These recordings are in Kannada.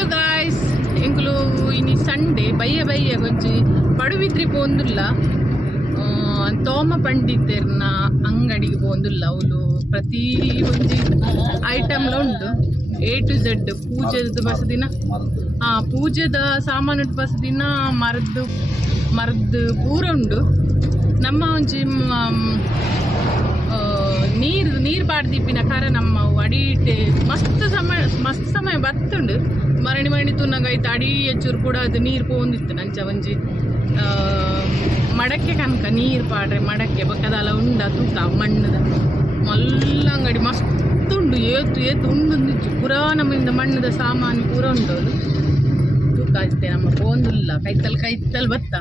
ಹಲೋ ಗಾಯ್ಸ್, ಎಂಕುಲು ಇನಿ ಸಂಡೇ ಬಯ್ಯ ಕೊಂಚಿ ಪಡುಬಿದ್ರಿ ಪೋಂದುಲ್ಲ ತೋಮ ಪಂಡಿತರ್ನ ಅಂಗಡಿಗೆ ಪೋಂದುಲ್ಲ. ಅವಳು ಪ್ರತಿ ಒಂಜಿ ಐಟಮ್ಲ ಉಂಡು, A to Z. ಪೂಜೆದ ಬಸದಿನ ಪೂಜೆದ ಸಾಮಾನು ಬಸದಿನ ಮರದ್ದು ಪೂರ ಉಂಡು. ನಮ್ಮ ಒಂಜಿ ನೀರು ಪಾಡ್ದಿಪ್ಪಿನ ಕರ ನಮ್ಮ ಅಡಿಟೆ ಮಸ್ತ್ ಸಮಯ ಬತ್ತುಂಡು. ಮರಣಿ ತುನ್ನಗೈತೆ ಅಡಿ ಹೆಚ್ಚೂರು ಕೂಡ ಅದು ನೀರು ಪೋಂದಿತ್ತು. ನಂಚ ಒಂಜಿ ಮಡಕ್ಕೆ ಕನಕ ನೀರು ಪಾಡ್ರೆ ಮಡಕ್ಕೆ ಬಕ್ಕದಲ್ಲ ಉಂಡ ತೂಕ ಮಣ್ಣದ ಮಲ್ಲ ಅಂಗಡಿ ಮಸ್ತ್ ಉಂಡು. ಏತು ಉಂಡು ಪೂರ ನಮ್ಮಿಂದ ಮಣ್ಣದ ಸಾಮಾನು ಪೂರ ಉಂಡು. ಅದು ತೂಕ ಅಷ್ಟೇ ನಮ್ಮ ಪೋಂದುಲ್ಲ. ಕೈತಲ್ ಬತ್ತ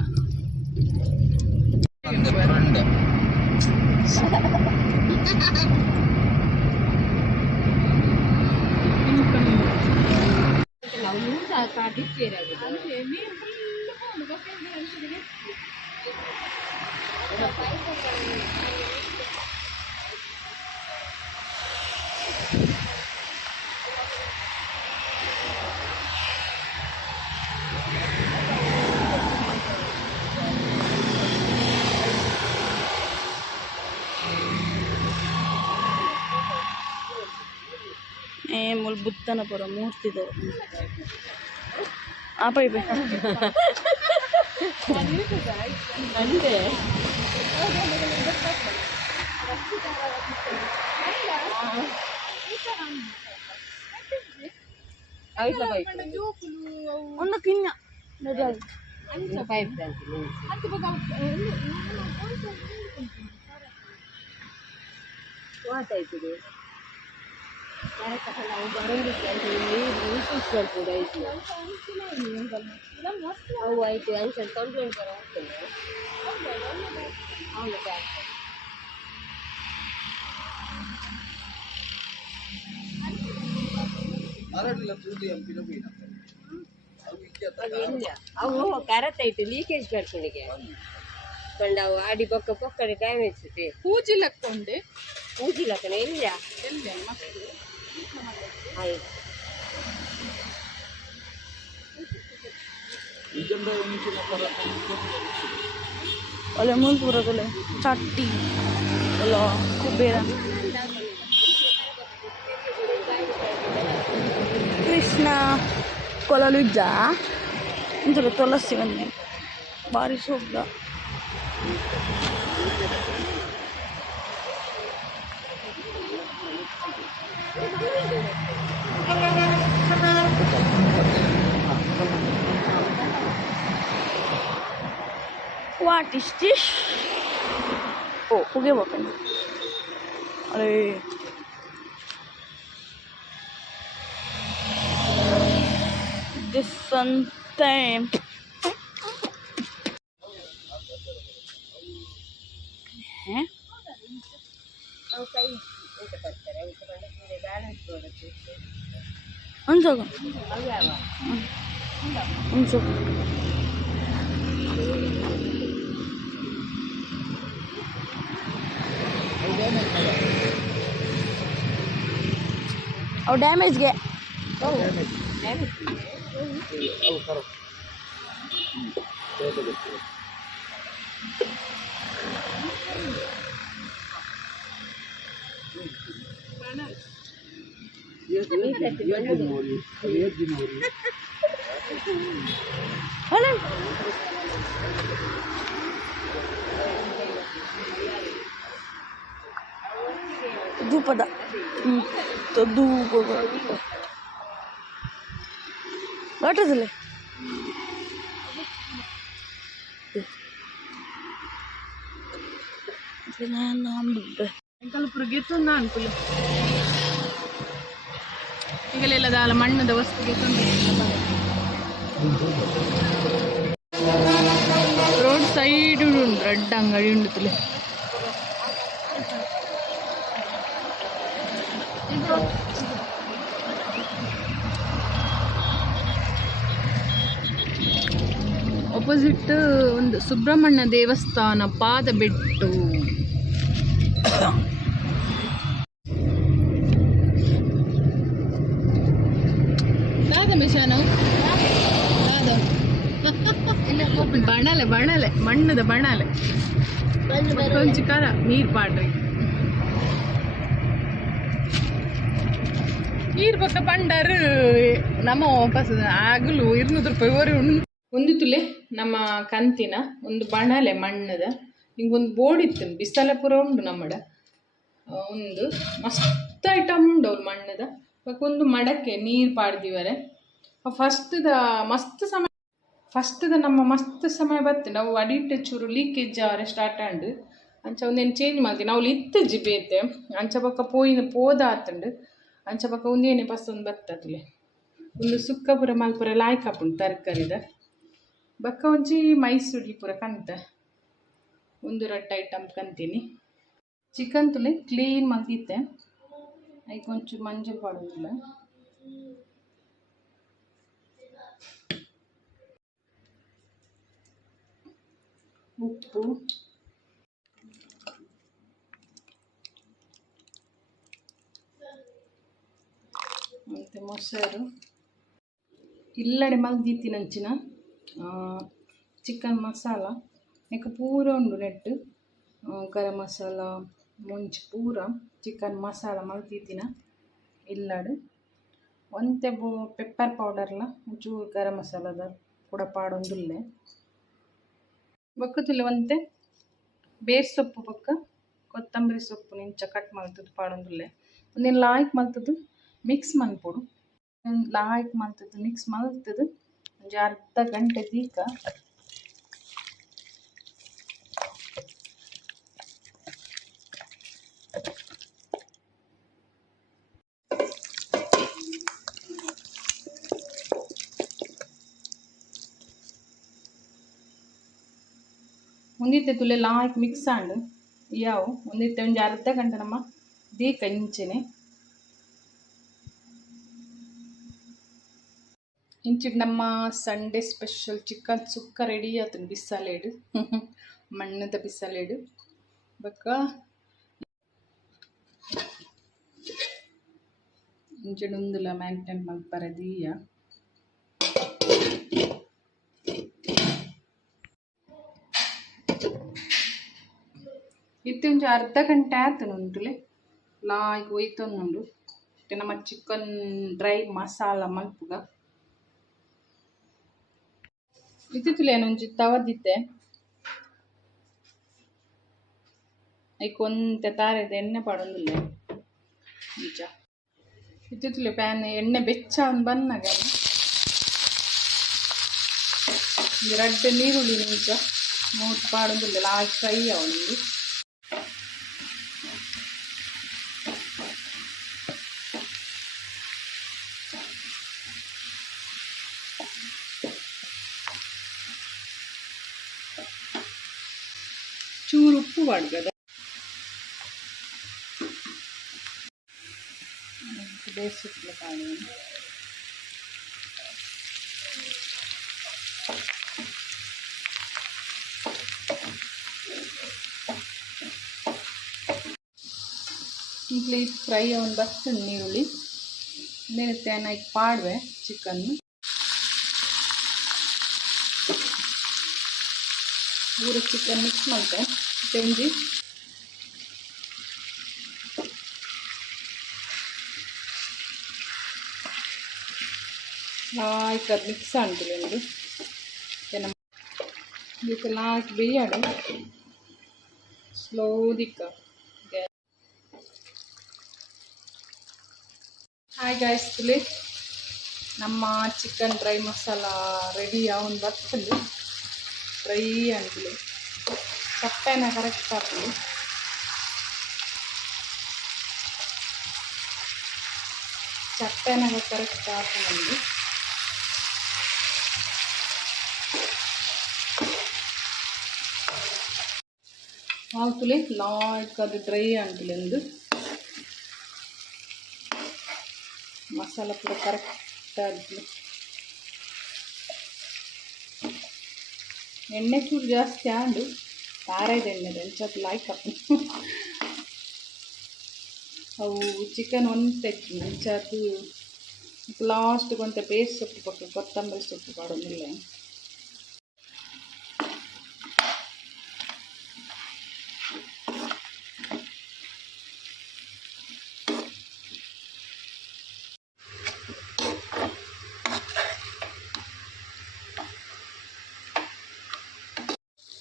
ಮುಲ್ ಬುದ್ಧನ ಪರ ಮೂರ್ತಿದವರು ಪೈ ಒಂದು ಕಿನ್ನ ಮಾತಾಯ್ತಿದೆ ಅವು ಆಯ್ತು ಆನ್ಸರ್ ಕಂಪ್ಲೇಂಟ್ ಬರ ಹೋಗ್ತೇನೆ. ಅವು ಕರೆಕ್ಟ್ ಆಯ್ತು ಲೀಕೇಜ್ ಕರ್ಕೊಂಡಿಗೆ ಕಂಡವು ಆಡಿ ಪೊಕ್ಕಡೆ ಡ್ಯಾಮೇಜ್ ಪೂಜಿ ಲಕ್ಕೊಂಡೆ ಪೂಜಿ ಲಕ್ಕನ ಇಲ್ಲ ಆಯ್ತು. ಒಳ್ಳೆ ಮೂಲ್ಪುರದೊಲೆ ಚಟ್ಟಿ ಒಲ್ಲ ಕುಬೇರ ಕೃಷ್ಣ ಕೊಲಲು ಇದ್ದ ಇಂಚಲು ತುಳಸಿ ಬನ್ನಿ ಭಾರಿ ಸೊಗ್ಗ. What is this? Oh, forget what I mean. This something. Eh? Un second. Oh, damage get. Oh, damage. Oh, correct. ಧೂಪದ ಧೂಪ ಘಟದಲ್ಲಿ ಕಲ್ಪುರ ಗೆತ್ತೊಂದು ಅನ್ಕುಲು ಈಗಲೆಲ್ಲ ದಾಲ ಮಣ್ಣದ ವಸ್ತು ಗೆತ್ತೊಂದು ರೋಡ್ ಸೈಡ್ ಉಂಡು ರೆಡ್ ಅಂಗಡಿ ಉಂಡು ತುಲೆ ಅಪೋಸಿಟ್ ಒಂದು ಸುಬ್ರಹ್ಮಣ್ಯ ದೇವಸ್ಥಾನ ಪಾದಬೆಟ್ಟು. ಮಿಷಾನು ಅದು ಬಣಲೆ ಬಣಲೆ ಮಣ್ಣದ ಬಣಲೆ ಕೊಂಚ ಕರ ನೀರು ಪಾಡ್ರಿ ನೀರು ಪಕ್ಕ ಪಂಡರು ನಮ್ಮ ವಾಪಸ್ ಆಗಲು 200 ರೂಪಾಯಿ ಓರಿ ಒಂದು ತುಲೆ ನಮ್ಮ ಕಂತಿನ ಒಂದು ಬಣಲೆ ಮಣ್ಣದ ಹಿಂಗೊಂದು ಬೋರ್ಡ್ ಇತ್ತು ಬಿಸಲ ಪುರ ಉಂಡು ನಮ್ಮಡ ಒಂದು ಮಸ್ತ್ ಐಟಮ್ ಉಂಡು ಅವ್ರು ಮಣ್ಣದ ಒಂದು ಮಡಕ್ಕೆ ನೀರು ಪಾಡ್ದಿವರೆ ಫಸ್ಟ್ದ ನಮ್ಮ ಮಸ್ತ್ ಸಮಯ ಬತ್ತೆ ನಾವು ಅಡಿಟ್ ಚೂರು ಲೀಕೇಜ್ ಅವರೆ ಸ್ಟಾರ್ಟ್ ಆಂಡು ಅಂಚ ಒಂದೇನು ಚೇಂಜ್ ಮಾಡ್ತೀವಿ ನಾವು ಇತ್ತಜ್ಜಿ ಬೇತೆ ಅಂಚ ಪಕ್ಕ ಪೋದ ಆತಂಡು ಅಂಚ ಪಕ್ಕ ಒಂದೇನೆ ಬಸ್ ಒಂದು ಬತ್ತಲೆ ಒಂದು ಸುಕ್ಕ ಪುರ ಮಲ್ಪುರ ಲಾಯ್ಕಾಪುಂಡು ತರಕಾರಿದ ಬಕ್ಕ ಒಂಜಿ ಮೈಸೂರಿ ಪುರ ಕಂತ ಒಂದು ರಟ್ಟ ಐಟಮ್ ಕಂತೀನಿ ಚಿಕನ್ ತುಲೆ ಕ್ಲೀನ್ ಮಲ್ತಿತ್ತೆ ಐಕ್ ಒಂಚೂರು ಮಂಜಲ್ ಪಾಡೋದಿಲ್ಲ ಉಪ್ಪು ಮತ್ತು ಮೊಸರು ಇಲ್ಲಡೆ ಮಲ್ದಿತ್ತಿನಂಚಿನ ಚಿಕನ್ ಮಸಾಲ ನೆಕ್ ಪೂರ ಉಂಡು ನೆಟ್ಟು ಗರಂ ಮಸಾಲ ಮುಂಚೆ ಪೂರ ಚಿಕನ್ ಮಸಾಲ ಮಲ್ತಿತ್ತಿನ ಇಲ್ಲಡು ಒಂತೆ ಪೆಪ್ಪರ್ ಪೌಡರ್ಲ ಒಂಚೂರು ಗರಂ ಮಸಾಲದ ಕೂಡ ಪಾಡೊಂದುಲ್ಲೆ ಬೊಕ್ಕುತುಲೆ ಒಂತೆ ಬೇರ್ ಸೊಪ್ಪು ಬೊಕ್ಕ ಕೊತ್ತಂಬರಿ ಸೊಪ್ಪು ನಿಂಚ ಕಟ್ ಮಲ್ತದ್ದು ಪಾಡೊಂದುಲ್ಲೆ ಒಂದೇನು ಲಾಯ್ಕ್ ಮಲ್ತದ್ದು ಮಿಕ್ಸ್ ಮಲ್ಪೊಡು ಲಾಯ್ಕ್ ಮಲ್ತದ್ದು ಮಿಕ್ಸ್ ಮಲ್ತದ್ದು ಒಂಜಿ ಅರ್ಧ ಗಂಟೆ ದೀಕ ಒಂದಿತ್ತೆ ತುಲೆ ಲಾಯ್ಕ್ ಮಿಕ್ಸ್ ಆಂಡು ಯಾವು ಒಂದಿತ್ತೆ ಒಂಜಿ ಅರ್ಧ ಗಂಟೆ ನಮ್ಮ ದೀಕ ಇಂಚೆನೆ ಇಂಚಿಗೆ ನಮ್ಮ ಸಂಡೇ ಸ್ಪೆಷಲ್ ಚಿಕನ್ ಸುಕ್ಕ ರೆಡಿ ಆಯ್ತು ಬಿಸಾಲೇಡು ಮಣ್ಣದ ಬಿಸಾಲೇಡು ಬಕ್ಕ ಇಂಚಿಡುಂದುಲ ಮ್ಯಾಗ್ನೆಟ್ ಮಲ್ಪರದೀಯ ಇತ್ತೆ ಒಂಜಿ ಅರ್ಧ ಗಂಟೆ ಆಯ್ತು ಉಂಟುಲೆ ಲಾಯ್ಕ್ ಒಯ್ತೊಂದುಂಡು ನಮ್ಮ ಚಿಕನ್ ಡ್ರೈ ಮಸಾಲ ಮಲ್ಪುಗ ಇತ್ತಿತ್ತುಲೆ ಒಂಜಿ ತವದಿದ್ದೆ ಐಕ್ ಒಂತೆ ತಾರೆದ ಎಣ್ಣೆ ಪಾಡೊಂದುಲ್ಲೆ ನಿಜ ಇತ್ತಿತ್ತುಲೆ ಪ್ಯಾನ್ ಎಣ್ಣೆ ಬೆಚ್ಚ ಬನ್ನಾಗ ರಡ್ಡ್ ನೀರುಳ್ಳಿ ನಿಂಚ ಮೂರು ಪಾಡೊಂದುಲ್ಲೆ ಲಾಸ್ಟ್ ಫ್ರೈ ಅವನಿಗೆ ಚೂರು ಉಪ್ಪು ಪಾಡ್ಗದ ಬೇಯಿಸಿಟ್ಲೆ ಕಾಳು ಇಂಕ್ಲೆ ಇದು ಫ್ರೈ ಅವನು ಬರ್ತದೆ ನೀರುಳ್ಳಿ ನೆನತ್ತೆ ನೈಟ್ ಪಾಡ್ವೆ ಚಿಕನ್ನು ಪೂರ ಚಿಕನ್ ಮಿಕ್ಸ್ ಮಾಡ್ತೆ ತೆಂಜಿ ಲಾಯ್ಕ್ ಅದು ಮಿಕ್ಸ್ ಅಂತಿಲ್ಲ ಒಂದು ಇದಕ್ಕೆ ಲಾಯ್ಕ್ ಬೇಯಾಡು ಸ್ಲೋ ದಿಕ್ಕ ಹಾಯ್ ಗಾಯ್ಸ್ ತುಲಿ ನಮ್ಮ ಚಿಕನ್ ಡ್ರೈ ಮಸಾಲ ರೆಡಿ ಅವನು ಬರ್ತದೆ ಡ್ರೈ ಅಂತಿಲ್ಲ ಚಪ್ಪೆನ ಕರೆಕ್ಟ್ ಆಗ್ತದೆ ಚಪ್ಪೆನಾಗ ಕರೆಕ್ಟ್ ಆಗ್ತದೆ ನಮಗೆ ಹಾಕುಲೆ ಲಾಯ್ಕ್ ಅದು ಡ್ರೈ ಅಂತಿಲ್ಲ ಎಂದು ಮಸಾಲ ಪೂರ ಕರೆಕ್ಟ್ ಆಗ್ತದೆ ಎಣ್ಣೆ ಚೂರು ಜಾಸ್ತಿ ಆಂಡು ಖಾರದ ಎಣ್ಣೆ ಎಂಚತ್ತು ಲಾಯ್ಕ್ ಅವು ಚಿಕನ್ ಒಂದು ತೆಗ್ದು ಇಂಚದು ಲಾಸ್ಟ್ ಕೊಂತೆ ಬೇಸ್ ಸೊಪ್ಪು ಪಕ್ಕ ಕೊತ್ತಂಬರಿ ಸೊಪ್ಪು ಪಾಡೋದಿಲ್ಲ.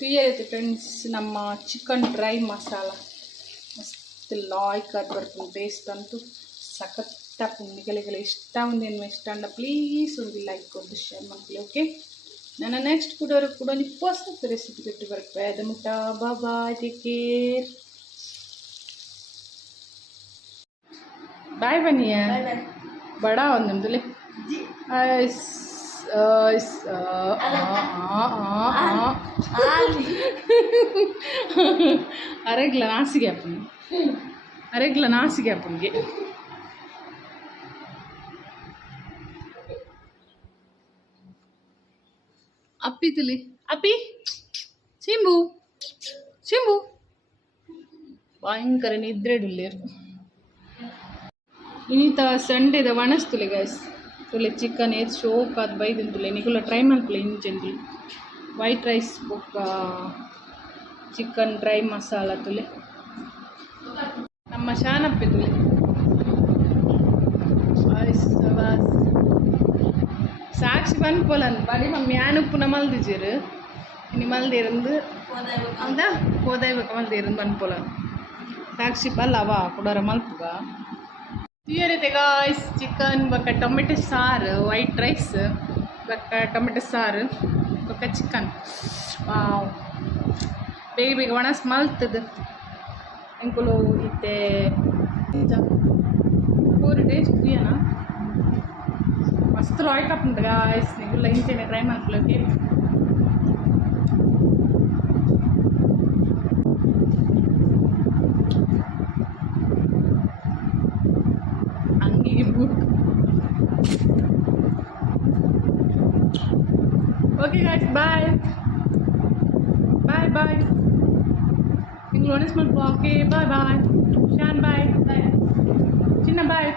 ಕ್ಲಿಯರ್ ಫ್ರೆಂಡ್ಸ್, ನಮ್ಮ ಚಿಕನ್ ಡ್ರೈ ಮಸಾಲ ಮಸ್ತ್ ಲಾಯ್ಕಾಗಿ ಬರ್ತದೆ. ಟೇಸ್ಟ್ ಅಂತೂ ಸಖತ್ತ ಪುಂಡಿಗಳಿಗೆ ಇಷ್ಟ ಒಂದೇನು ಇಷ್ಟ ಅಂಡ ಪ್ಲೀಸ್ ಒಂದು ಲೈಕ್ ಕೊಟ್ಟು ಶೇರ್ ಮಾಡ್ಕೊಳ್ಳಿ. ಓಕೆ, ನನ್ನ ನೆಕ್ಸ್ಟ್ ಕೂಡ ನೀವು ಹೊಸ ರೆಸಿಪಿ ಬಿಟ್ಟು ಬರ್ತವೆ. ಅದು ಮುಟ್ಟ ಬಾಬಾ, ಟೇಕ್ ಕೇರ್, ಬಾಯ್. ಬನ್ನಿಯ ಬಡ ಒಂದೊಂದುಲೆ ಅರೆಗ್ಲ ನಾಸಿಗೆ ಅಪ್ಪನಿಗೆ ಅಪ್ಪಿ ತುಲಿ ಅಪ್ಪಿ ಚಿಂಬು ಭಯಂಕರ ನಿದ್ರೆ ಡುಲ್ಲೇರು. ಇನ್ನಿತ ಸಂಡೇದ ವಣಸ್ತುಲೆ ಗೈಸ್ ತುಲೆ ಚಿಕನ್ ಏತ್ ಶೋಕ್ ಅದು ಬೈದಿಂದುಲೆ ನಿಗುಲ ಟ್ರೈ ಮಾಡ್ಕೊಳ್ಳಿ. ಇಂಚಂದಿ ವೈಟ್ ರೈಸ್ ಬೊಕ್ಕ ಚಿಕನ್ ಡ್ರೈ ಮಸಾಲ ತುಲೆ ನಮ್ಮ ಶಾನಪ್ಪೆ ತುಲೆ ಸಾಕ್ಷಿ ಬಂದ್ಪೋಲನ್ ಬಡಿ ಮಮ್ಮಿ ಯಾನುಪ್ಪುನ ಮಲ್ದಿಜೀರು ಇನ್ನು ಮಲ್ದಿರಂದು ಅಂದ ಹೋದೈಬೇಕು ಮಲ್ದಿರಂದು ಬಂದ್ಪೋಲನ್ ಸಾಕ್ಷಿ ಬಲ್ಲವ ಕೊಡೋರ ಮಲ್ಪುಗ ತಿಯರಿತೆ ಗಾಯ್ಸ್. ಚಿಕನ್ ಬೊಕ್ಕ ಟೊಮೆಟೊ ಸಾರು, ವೈಟ್ ರೈಸ್ ಬೊಕ್ಕ ಟೊಮೆಟೊ ಸಾರು ಬೊಕ್ಕ ಚಿಕನ್. ವಾವ್, ಬೇಗ ಬೇಗ ಒಣಸ್ ಮಲ್ತದ ಎಂಕುಲು ಇತ್ತೆ 4 days ಫ್ರೀಯನಾ ಮಸ್ತ್ ಲಾಯ್ಕ್ ಆಪುಂಟು ಗಾಯ್ಸ್. ನಿಗುಲ್ಲ ಇಂಚೆನೆ ಟ್ರೈ ಮಾಡ್ಕೊಳ್ಳೋಕೆ. ಅಂಗಿಗೆ ಬೂಟ್. ಓಕೆ ಗಾಯ್ಸ್, ಬಾಯ್ ನಿಂಗೆ ಒಣಸ್ ಮಾಡ್ಕೋ. Okay bye. ಶಾನ್ ಬಾಯ್. ಚಿನ್ನ ಬಾಯ್.